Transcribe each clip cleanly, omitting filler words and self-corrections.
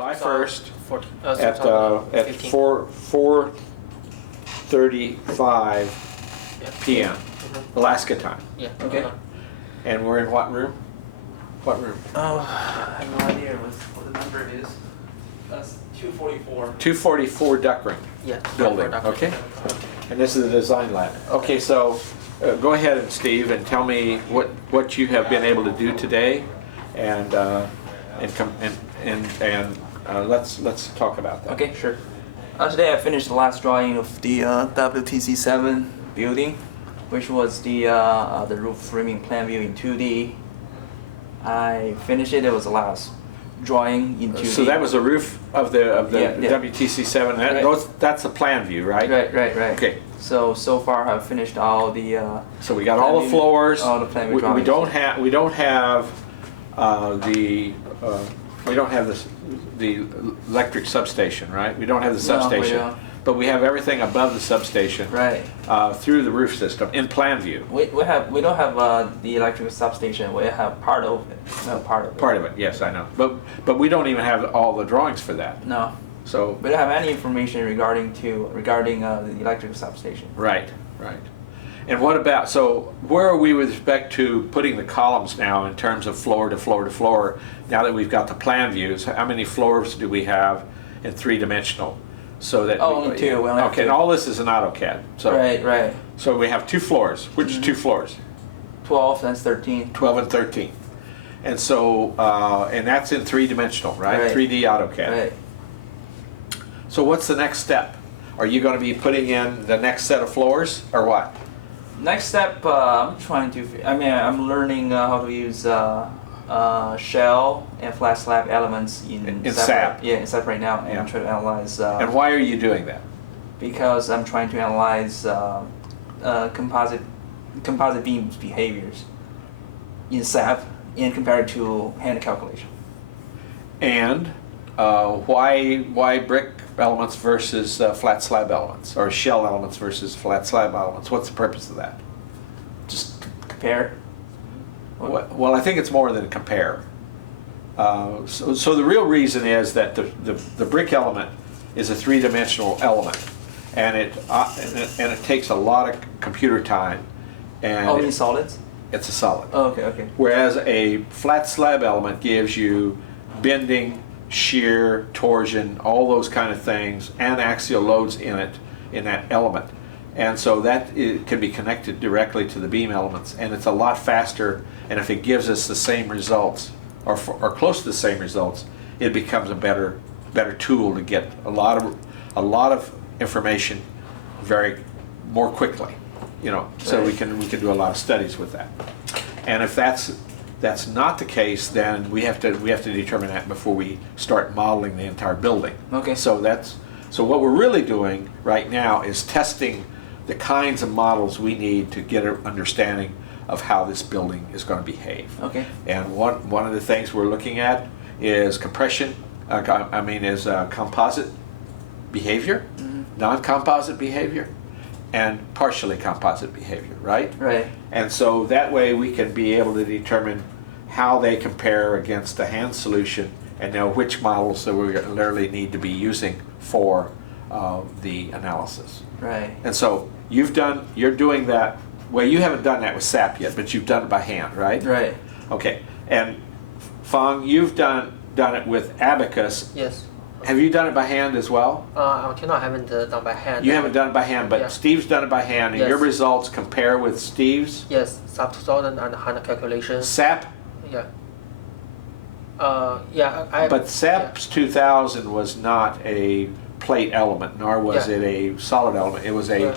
July 1st at 4:35 p.m. Alaska time. Yeah. Okay. And we're in what room? What room? Oh, I have no idea what the number is. That's 244. 244 Duck Ring Yeah. building. Okay. And this is the design lab. Okay, so go ahead, and Steve, and tell me what you have been able to do today, and let's talk about that. Okay, sure. Today I finished the last drawing of the WTC 7 building, which was the roof framing plan view in 2D. I finished it. It was the last drawing in 2D. So that was the roof of the Yeah. WTC 7. Right. That's the plan view, right? Right. Okay. So far I've finished all the. So we got all the floors. All the plan view We drawings. don't have the electric substation, right? We don't have the substation, No, we don't. but we have everything above the substation, Right. through the roof system in plan view. We don't have the electric substation. We have part of it. No, part of it. Part of it, yes, I know. But we don't even have all the drawings for that. No. So We don't have any information regarding the electric substation. right. And what about, so where are we with respect to putting the columns now in terms of floor to floor to floor? Now that we've got the plan views, how many floors do we have in three-dimensional? So that Only two. We only have okay, and two. all this is an AutoCAD. So Right. So we have two floors. Which two floors? 12 and 13. 12 and 13. And so and that's in three-dimensional, right? Right. 3D AutoCAD. Right. So what's the next step? Are you going to be putting in the next set of floors or what? Next step, I'm learning how to use shell and flat slab elements in SAP. Yeah, in SAP right now, and Yeah. try to analyze. And why are you doing that? Because I'm trying to analyze composite beams behaviors in SAP and compare it to hand calculation. And why brick elements versus flat slab elements, or shell elements versus flat slab elements? What's the purpose of that? Just compare. Well, I think it's more than compare. So the real reason is that the brick element is a three-dimensional element, and it takes a lot of computer time. And In solids? it's a solid. Oh, okay. Whereas a flat slab element gives you bending, shear, torsion, all those kind of things, and axial loads in that element. And so it can be connected directly to the beam elements, and it's a lot faster, and if it gives us the same results, or close to the same results, it becomes a better tool to get a lot of information more quickly, so Right. we can do a lot of studies with that. And if that's not the case, then we have to determine that before we start modeling the entire building. Okay. So what we're really doing right now is testing the kinds of models we need to get an understanding of how this building is going to behave. Okay. And one of the things we're looking at is composite behavior, non-composite behavior, and partially composite behavior, right? Right. And so that way we can be able to determine how they compare against the hand solution and know which models that we literally need to be using for the analysis. Right. And so you're doing that, well, you haven't done that with SAP yet, but you've done it by hand, right? Right. Okay. And Fong, you've done it with Abacus. Yes. Have you done it by hand as well? Until now I haven't done by hand. You haven't done it by hand, but Yeah. Steve's done it by hand, and Yes. your results compare with Steve's? Yes, SAP 2000 and hand calculations. SAP? Yeah. I. But SAP's 2000 was not a plate element, nor was Yeah. it a solid element. It was a Yeah.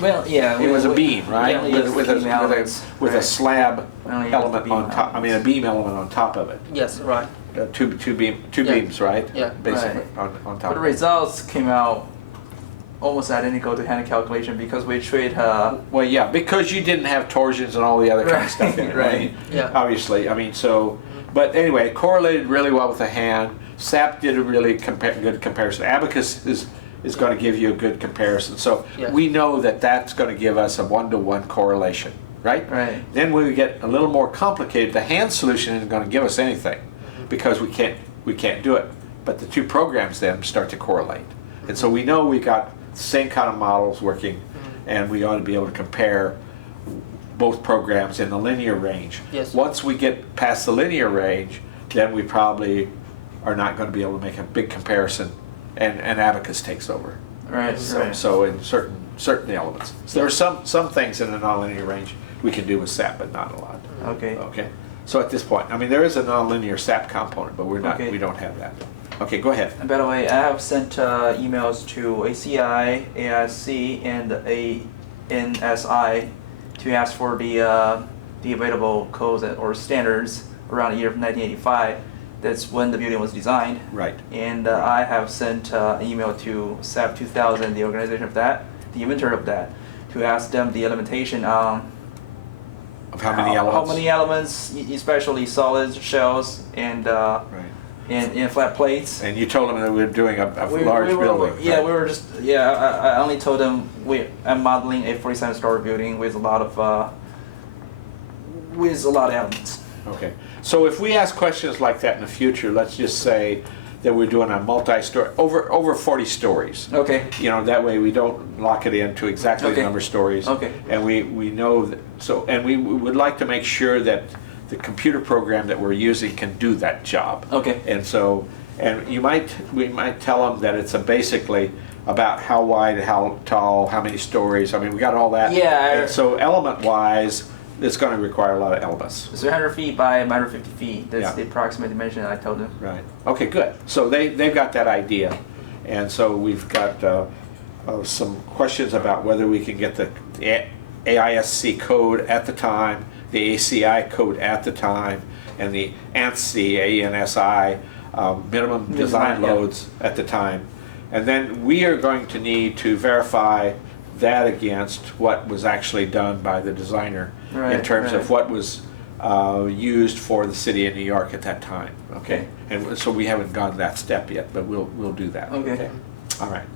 Well, yeah. it was a beam, right? Yeah, yes, with beam elements. a Right. slab Only element beam on top. I mean, a beam element on top of it. Yes, right. Two Yeah. beams, right? Yeah. Basically Right. on top. But the of it. results came out almost identical to hand calculation because we treat Well, yeah, because you didn't have torsions and all the other kind of stuff in it, right? Right. Yeah. Obviously, I mean, so, but anyway, it correlated really well with the hand. SAP did a really good comparison. Abacus is going to give you a good comparison. So Yeah. we know that that's going to give us a one-to-one correlation, right? Right. Then when we get a little more complicated, the hand solution isn't going to give us anything because we can't do it. but the two programs then start to correlate. And so we know we got the same kind of models working, and we ought to be able to compare both programs in the linear range. Yes. Once we get past the linear range, then we probably are not going to be able to make a big comparison, and Abacus takes over. Right. So in certain elements. So there are some things in the nonlinear range we can do with SAP, but not a lot. Okay. Okay. So at this point, I mean, there is a nonlinear SAP component, but we're not. Okay. We don't have that. Okay, go ahead. And by the way, I have sent emails to ACI, AIC, and ANSI to ask for the available codes or standards around the year of 1985. That's when the building was designed. Right. And I have sent an email to SAP 2000, the organization of that, the inventor of that, to ask them the limitation on Of how many elements? How many elements, especially solids, shells, and Right. and flat plates. And you told them that we were doing a large building. Yeah, right? we were just I only told them I'm modeling a 47-story building with a lot of elements. Okay. So if we ask questions like that in the future, let's just say that we're doing a multi-story, over 40 stories. Okay. You know, that way we don't lock it into exactly the Okay. number of stories. Okay. And we know that, and we would like to make sure that the computer program that we're using can do that job. Okay. And so, and we might tell them that it's basically about how wide, how tall, how many stories. I mean, we got all that. Yeah. And so element-wise, it's going to require a lot of elements. It's 100 feet by 150 feet. That's Yeah. the approximate dimension I told them. Right. Okay, good. So they've got that idea. And so we've got some questions about whether we can get the AISC code at the time, the ACI code at the time, and the ANSI, ANSI minimum design yeah. loads at the time. And then we are going to need to verify that against what was actually done by the designer in Right, terms right. of what was used for the city of New York at that time. Okay, and so we haven't gone that step yet, but we'll do that. Okay. All right.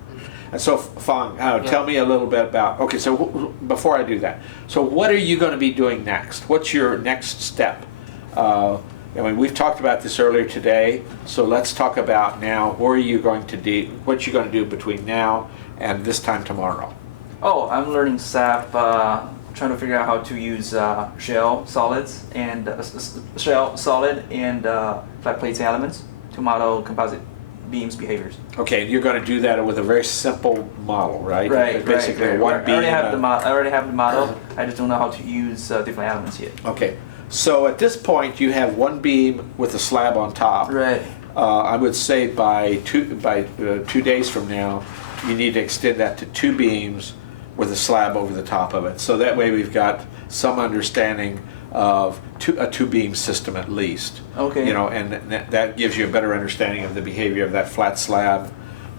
And so Fang, tell me a little bit about. Okay, so before I do that, so what are you going to be doing next? What's your next step? I mean, we've talked about this earlier today, so let's talk about now. What are you going to do? What you going to do between now and this time tomorrow? Oh, I'm learning SAP, trying to figure out how to use shell solids and shell solid and flat plates elements to model composite beams behaviors. Okay, and you're going to do that with a very simple model, right? Right, Basically, right. one I beam. already have the I already have the model. I just don't know how to use different elements yet. Okay, so at this point, you have one beam with a slab on top. Right. I would say by 2 days from now, you need to extend that to 2 beams with a slab over the top of it. So that way we've got some understanding of a 2-beam system at least. Okay. You know, and that gives you a better understanding of the behavior of that flat slab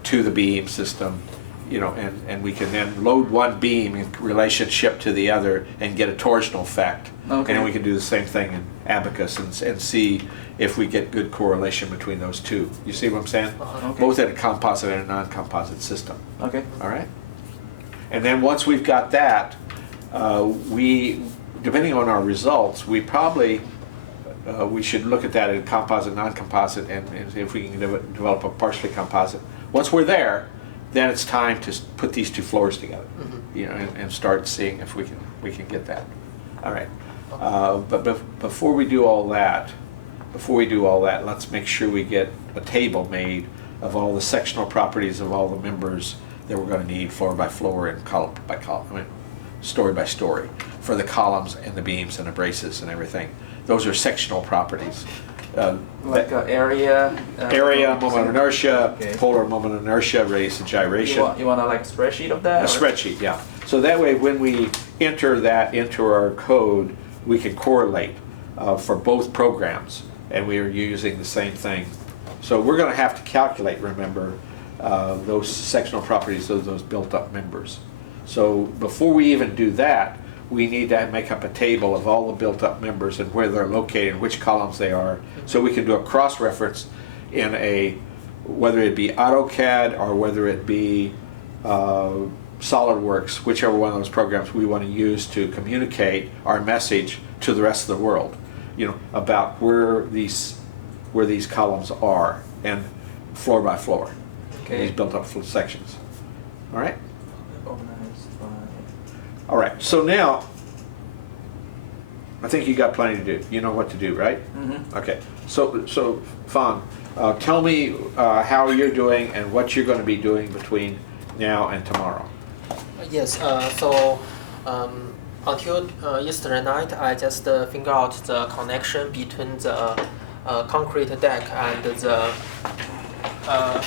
to the beam system. You know, and we can then load one beam in relationship to the other and get a torsional effect. Okay. And then we can do the same thing in Abacus and see if we get good correlation between those two. You see what I'm saying? Okay. Both in a composite and a non-composite system. Okay. All right? And then once we've got that, depending on our results, we probably we should look at that in composite, non-composite, and see if we can develop a partially composite. Once we're there, then it's time to put these 2 floors together, you know, and start seeing if we can get that. All right. But before we do all that, let's make sure we get a table made of all the sectional properties of all the members that we're going to need floor by floor and column by column, I mean, story by story, for the columns and the beams and the braces and everything. Those are sectional properties. Like area. Area, moment of inertia, Okay. polar moment of inertia, radius of gyration. You want like a spreadsheet of that? A or- spreadsheet, yeah. So that way, when we enter that into our code, we can correlate for both programs, and we are using the same thing. So we're going to have to calculate, remember, those sectional properties of those built-up members. So before we even do that, we need to make up a table of all the built-up members and where they're located and which columns they are, so we can do a cross-reference in whether it be AutoCAD or whether it be SolidWorks, whichever one of those programs we want to use to communicate our message to the rest of the world, you know, about where these columns are. And floor by floor. Okay. He's built up sections. All right? Organized by. All right, so now, I think you got plenty to do. You know what to do, right? Mm-hmm. Okay, so Fang, tell me how you're doing and what you're going to be doing between now and tomorrow. Yes, until yesterday night, I just figure out the connection between the concrete deck and the I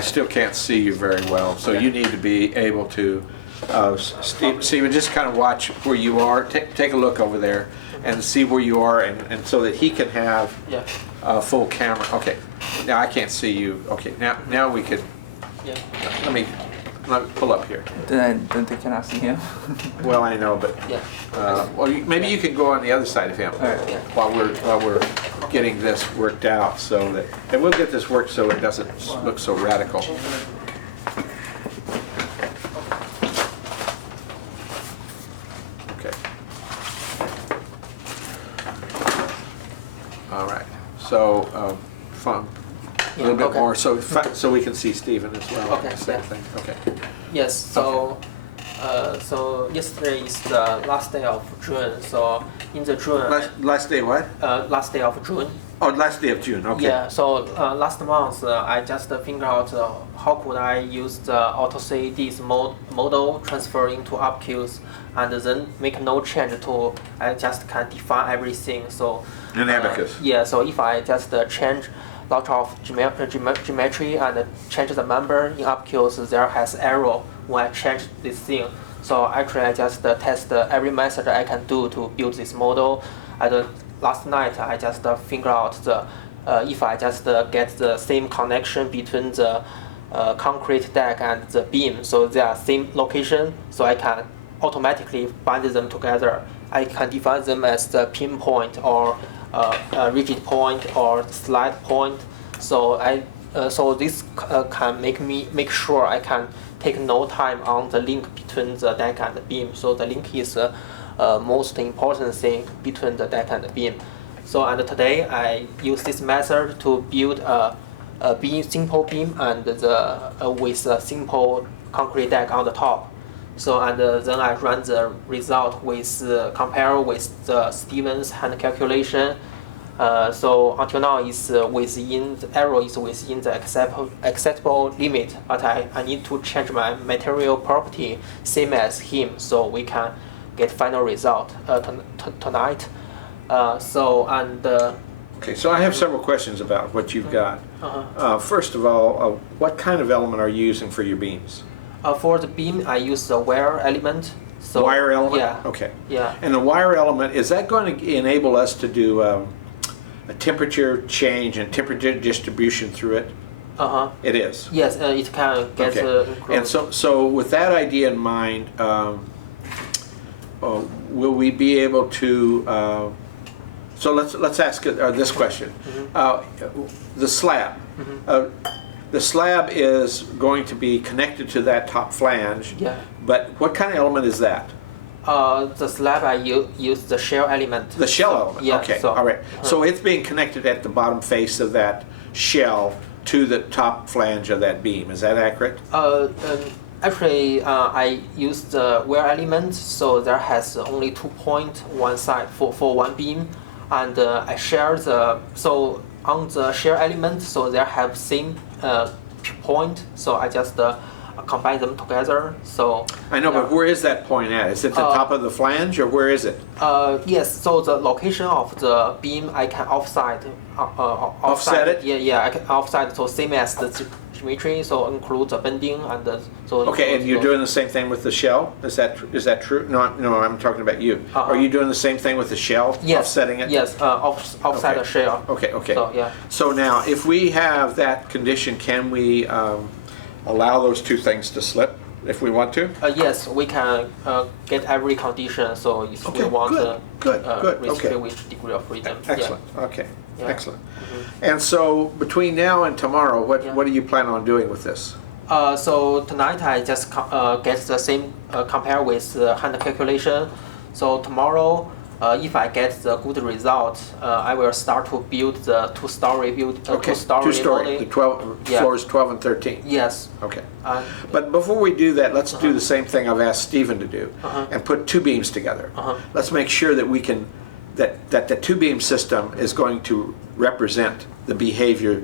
still can't see you very well, so Okay. you need to be able to, Stephen, just kind of watch where you are. Take a look over there and see where you are, and so that he can have yeah, full camera. Okay, now I can't see you. Okay, now we could, yeah. let me pull up here. Then they cannot see him. Well, I know, but Yeah. well, maybe you can go on the other side of him Alright. Yeah. while we're getting this worked out, so that, and we'll get this worked so it doesn't look so radical. Okay. All right. So, fun. A little bit okay. more, so we can see Stephen as well. Okay, Same yeah. thing. Okay. Yes. So yesterday is the last day of June. So in the June, Last day what? last day of June. Oh, last day of June. Okay. Yeah. So last month I just figured out how could I use the AutoCAD's model transfer into UpQs and then make no change to I just can define everything. So In Abacus. yeah. So if I just change lot of geometry and change the member in UpQs, there has error when I change this thing. So actually I just test every method I can do to build this model. And last night I just figure out the if I just get the same connection between the concrete deck and the beam, so they are same location, so I can automatically bind them together. I can define them as the pinpoint or a rigid point or slide point. So so this can make sure I can take no time on the link between the deck and the beam. So the link is most important thing between the deck and the beam. So and today I use this method to build a simple beam and with a simple concrete deck on the top. So and then I run the result with compare with the Stevens hand calculation. So until now is within the error is within the acceptable limit, but I need to change my material property same as him, so we can get final result tonight. Okay, so I have several questions about what you've got. Uh-huh. First of all, what kind of element are you using for your beams? For the beam, I use the wire element. So Wire element? Yeah. Okay. Yeah. And the wire element, is that going to enable us to do a temperature change and temperature distribution through it? Uh-huh. It is. Yes, it can get Okay. And included. so with that idea in mind, will we be able to? So let's ask this question. The slab. The slab is going to be connected to that top flange. Yeah. But what kind of element is that? The slab I use the shell element. The shell element. Yeah. Okay. So, All right. So it's being connected at the bottom face of that shell to the top flange of that beam. Is that accurate? Actually, I use the wire element, so there has only 2 points one side for one beam, and I share so on the share element, so they have same point, so I just combine them together. So I know, but where is that point at? Is it the top of the flange, or where is it? yes, so the location of the beam I can offset it? Yeah, I can offset, so same as the geometry, so include the bending and so. Okay, and you're doing the same thing with the shell? Is that true? No, I'm talking about you. Are you doing the same thing with the shell? Yes. Offsetting it? Yes, offset Okay. the shell. Okay. So yeah. So now, if we have that condition, can we allow those two things to slip if we want to? Yes, we can get every condition. So if we Okay, want good, restrict okay. with degree of freedom. Excellent. Okay. Yeah. Excellent. And so between now and tomorrow, Yeah. what do you plan on doing with this? So tonight I just get the same compare with hand calculation. So tomorrow if I get the good result, I will start to build the two-story Okay, two-story two-story, building. the 12, Yeah. floors 12 and 13. Yes. Okay. And But before we do that, let's do the same thing I've asked Stephen to do, and put two beams together. Let's make sure that we can, that the two beam system is going to represent the behavior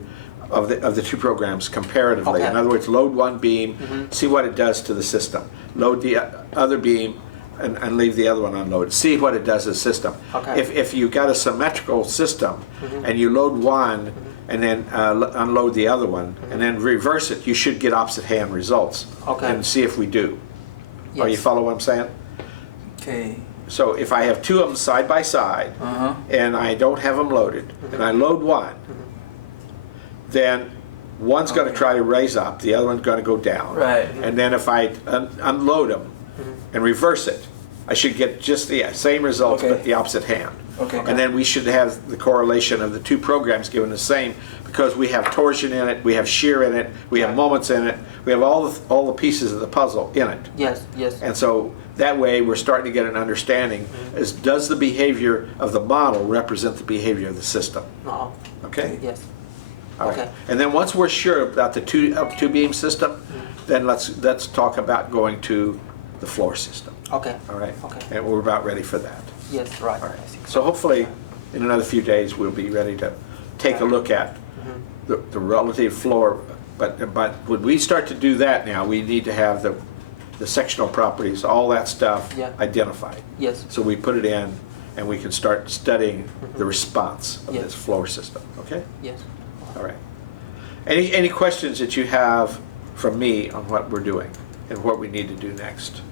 of the two programs comparatively. Okay. In other words, load one beam, see what it does to the system. Load the other beam and leave the other one unloaded. See what it does to the system. Okay. If you got a symmetrical system and you load one and then unload the other one and then reverse it, you should get opposite hand results. Okay. And see if we do. Are you Yes. follow what I'm saying? Okay. So if I have two of them side by side and I don't have them loaded and I load one, then one's going to try to raise up, the other one's going to go down. Right. And then if I unload them and reverse it, I should get just the same results Okay. but the opposite hand. Okay. And then we should have the correlation of the two programs given the same because we have torsion in it, we have shear in it, we have moments in it, we have all the pieces of the puzzle in it. yes, yes. And so that way we're starting to get an understanding is does the behavior of the model represent the behavior of the system? Okay? Yes. All right. Okay. And then once we're sure about the two beam system, then let's talk about going to the floor system. Okay. All right? Okay. And we're about ready for that. Yes, right. All right. I think So hopefully in another few days we'll be ready to take a look at the relative floor. But when we start to do that now, we need to have the sectional properties, all that stuff Yeah. identified. Yes. So we put it in and we can start studying the response of Yes. this floor system. Okay? Yes. All right. Any questions that you have from me on what we're doing and what we need to do next?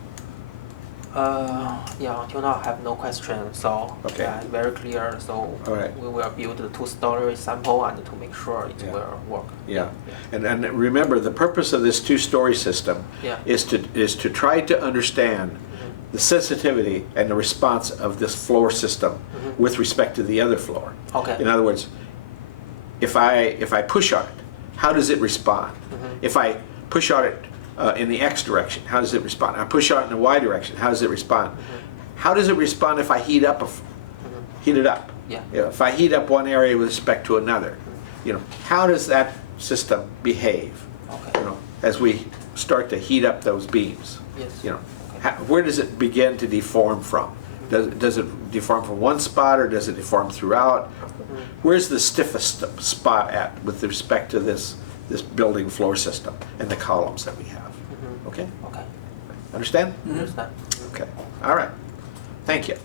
Yeah, until now I have no question, so Okay. yeah, very clear. So All right. we will build the two-story sample and to make sure it Yeah. will work. Yeah. And remember, the purpose of this two-story system Yeah. is to try to understand the sensitivity and the response of this floor system with respect to the other floor. Okay. In other words, if I push on it, how does it respond? If I push on it in the X direction, how does it respond? I push on it in the Y direction, how does it respond? How does it respond if I heat up heat it up? Yeah. You know, if I heat up one area with respect to another, you know, how does that system behave? Okay. You know, as we start to heat up those beams. Yes. You know, Okay. where does it begin to deform from? Does it deform from one spot or does it deform throughout? Where's the stiffest spot at with respect to this building floor system and the columns that we have? Okay? Okay. Understand? Understand. Okay. All right. Thank you.